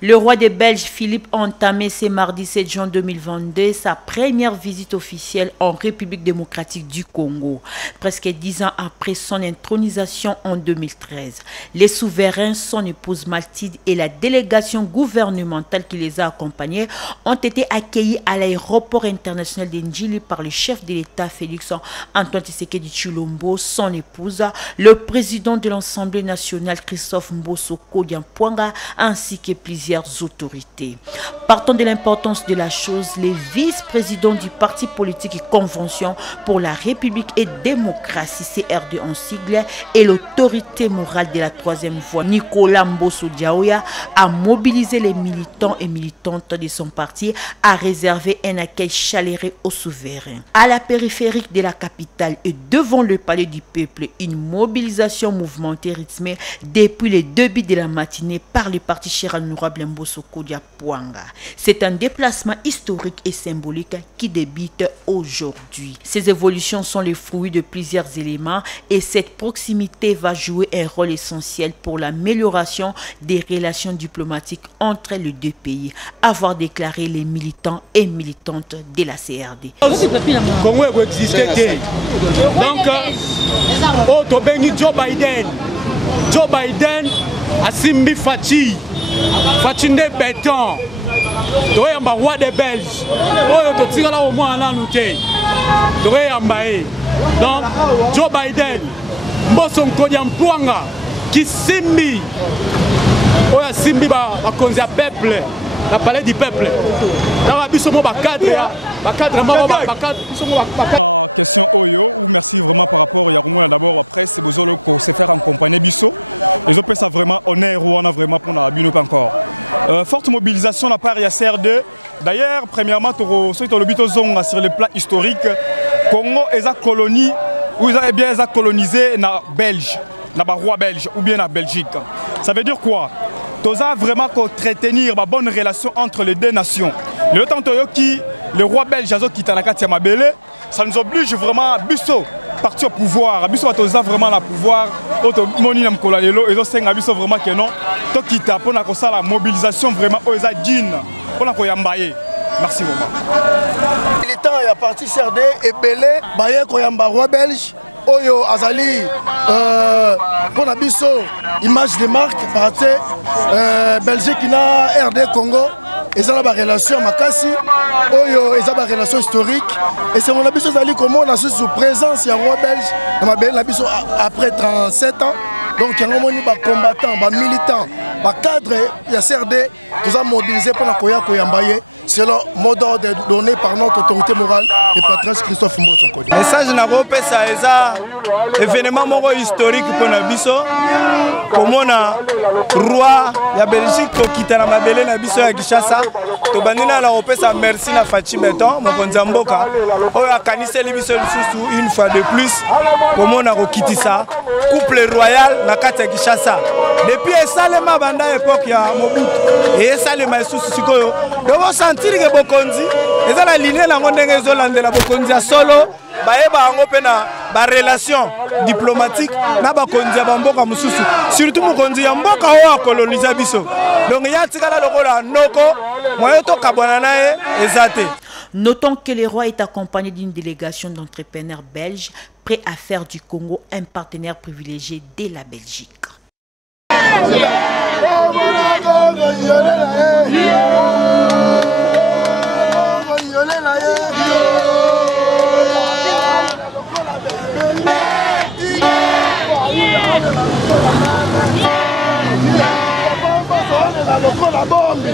Le roi des Belges Philippe a entamé ce mardi 7 juin 2022 sa première visite officielle en République démocratique du Congo, presque 10 ans après son intronisation en 2013. Les souverains, son épouse Mathilde et la délégation gouvernementale qui les a accompagnés ont été accueillis à l'aéroport international d'Ndjili par le chef de l'État Félix Antoine Tshisekedi Tshilombo, son épouse, le président de l'Assemblée nationale Christophe Mbosso Kodiampouanga ainsi que plusieurs autorités. Partant de l'importance de la chose, les vice-présidents du parti politique et Convention pour la République et démocratie CRD en sigle et l'autorité morale de la troisième voie Nicolas Mbosso Diaoya a mobilisé les militants et militantes de son parti à réserver un accueil chaleureux aux souverains. À la périphérique de la capitale et devant le palais du peuple, une mobilisation mouvementée rythmée depuis le début de la matinée par le parti cher honorable Mbosso Kodiampouanga. C'est un déplacement historique et symbolique qui débute aujourd'hui. Ces évolutions sont les fruits de plusieurs éléments et cette proximité va jouer un rôle essentiel pour l'amélioration des relations diplomatiques entre les deux pays, avoir déclaré les militants et militantes de la CRD. Congo existait. Donc, Joe Biden a simbi Fachi nde béton. Toye yamba roi des Belges. Oyo to tingala au moins là nous te. Toye yamba e. Donc Joe Biden, Mbosso Kodiampouanga qui simbi. Oya simbi ba konzi peuple. La palais du peuple. Question Oyo, ou merci vraiment par rapport à Yaroumou d'abord après c'est besoin de se faire accompagner Bisso. Les autres ça vraiment honneur ou on a vraiment pour la bino encore. Forte mobilisation de la part de la CRD. D'ailleurs, premièrement, sur le plan historique, Congo est une colonie où ils ont bien colonisé na Belge, na roi belge ou bien na Belgique. Ça veut dire quoi? Nous avons vraiment entretenir une bonne relation entre les deux nations. Le temps que le roi belge a quitté la carte Mabele, ça nous oblige vraiment à Bisso partir au pouvoir. À Bisso a vraiment le pouvoir. Moni nam kolalelo et donc c'est Bisso vraiment que non. To quitte pour na ça la mobilisation vraiment aux adine pour na koyambaye. Merci vraiment. Militant et à parti CRD et Belé, baye koyamba roi belge. Oyo Azali pour la biso image de marque par Belgique na RD Congo et ça la relation makasi Oyo et ça la relation historique et c'est mon abiso Azali comment on a sous présence il y a roi belge dans ma belle abiso après 37 ans donc il y a un moni ba combattant ba militant ba cadre il y a CRD tout ça mobilisé pour la koyambaye. C'est le mot d'ordre donné par notre autorité morale, le patriarche Christophe Mbosso Kodi. Le message c'est un événement historique pour Nabiso. Comme on a roi de Belgique qui quitte la Mabele Nabiso à Kinshasa. To bandina la opesa merci na Fachi Beton, mon konzamboka. On a canissé les biso une fois de plus. Comme on a quitté ça, couple royal na kati ya Kinshasa. Depuis Salema banda époque ya Mobutu et Salema sous sikoyo. Que Bokonzi, et ça la lignée la mondenge zolande la Bokonzi a solo, baeba ango pena ba relation diplomatique na Bokonzi bamboka mususu, surtout Bokonzi ya mboka o coloniser biso. Donc ya tikala lokola noko, moyo to kabwana nae ezate. Notons que le roi est accompagné d'une délégation d'entrepreneurs belges prêts à faire du Congo un partenaire privilégié de la Belgique. La bombe,